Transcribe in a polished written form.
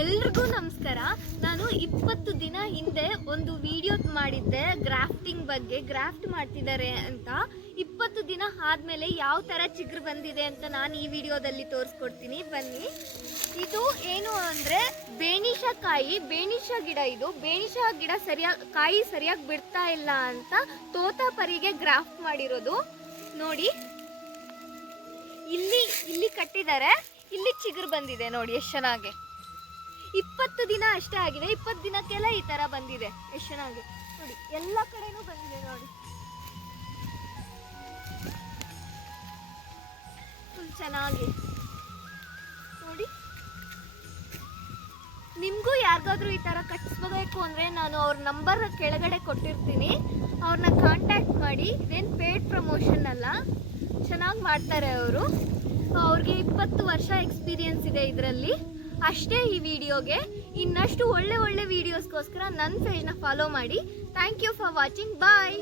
ಎಲ್ರಿಗೂ ನಮಸ್ಕಾರ. ನಾನು 20 ದಿನ ಹಿಂದೆ ಒಂದು ವಿಡಿಯೋ ಮಾಡಿದ್ದೆ ಗ್ರಾಫ್ಟಿಂಗ್ ಬಗ್ಗೆ. ಗ್ರಾಫ್ಟ್ ಮಾಡ್ತಿದ್ದಾರೆ ಅಂತ 20 ದಿನ ಆದಮೇಲೆ ಯಾವ ಥರ ಚಿಗುರು ಬಂದಿದೆ ಅಂತ ನಾನು ಈ ವಿಡಿಯೋದಲ್ಲಿ ತೋರಿಸ್ಕೊಡ್ತೀನಿ, ಬನ್ನಿ. ಇದು ಏನು ಅಂದರೆ ಬೇಣಿಶ ಗಿಡ. ಇದು ಬೇಣಿಶ ಗಿಡ ಕಾಯಿ ಸರಿಯಾಗಿ ಬಿಡ್ತಾ ಇಲ್ಲ ಅಂತ ತೋತಾಪರಿಗೆ ಗ್ರಾಫ್ಟ್ ಮಾಡಿರೋದು. ನೋಡಿ, ಇಲ್ಲಿ ಕಟ್ಟಿದ್ದಾರೆ, ಇಲ್ಲಿ ಚಿಗುರು ಬಂದಿದೆ. ನೋಡಿ ಎಷ್ಟು ಚೆನ್ನಾಗಿ. 20 ದಿನ ಅಷ್ಟೇ ಆಗಿದೆ, 20 ದಿನಕ್ಕೆಲ್ಲ ಈ ತರ ಬಂದಿದೆ. ಎಷ್ಟು ಚೆನ್ನಾಗಿ ನೋಡಿ, ಎಲ್ಲ ಕಡೆನೂ ಬಂದಿದೆ ನೋಡಿ, ಫುಲ್ ಚೆನ್ನಾಗಿ ನೋಡಿ. ನಿಮಗೂ ಯಾರಿಗಾದ್ರೂ ಈ ಥರ ಕಟ್ಸ್ಕೋಬೇಕು ಅಂದರೆ ನಾನು ಅವ್ರ ನಂಬರ್ ಕೆಳಗಡೆ ಕೊಟ್ಟಿರ್ತೀನಿ, ಅವ್ರನ್ನ ಕಾಂಟ್ಯಾಕ್ಟ್ ಮಾಡಿ. ಇದೇನು ಪೇಡ್ ಪ್ರಮೋಷನ್ ಅಲ್ಲ, ಚೆನ್ನಾಗಿ ಮಾಡ್ತಾರೆ ಅವರು. ಅವ್ರಿಗೆ 20 ವರ್ಷ ಎಕ್ಸ್ಪೀರಿಯನ್ಸ್ ಇದೆ ಇದರಲ್ಲಿ. ಅಷ್ಟೇ ಈ ವಿಡಿಯೋಗೆ. ಇನ್ನಷ್ಟು ಒಳ್ಳೆ ವೀಡಿಯೋಸ್ಗೋಸ್ಕರ ನನ್ನ ಪೇಜ್ನ ಫಾಲೋ ಮಾಡಿ. Thank you for watching. Bye.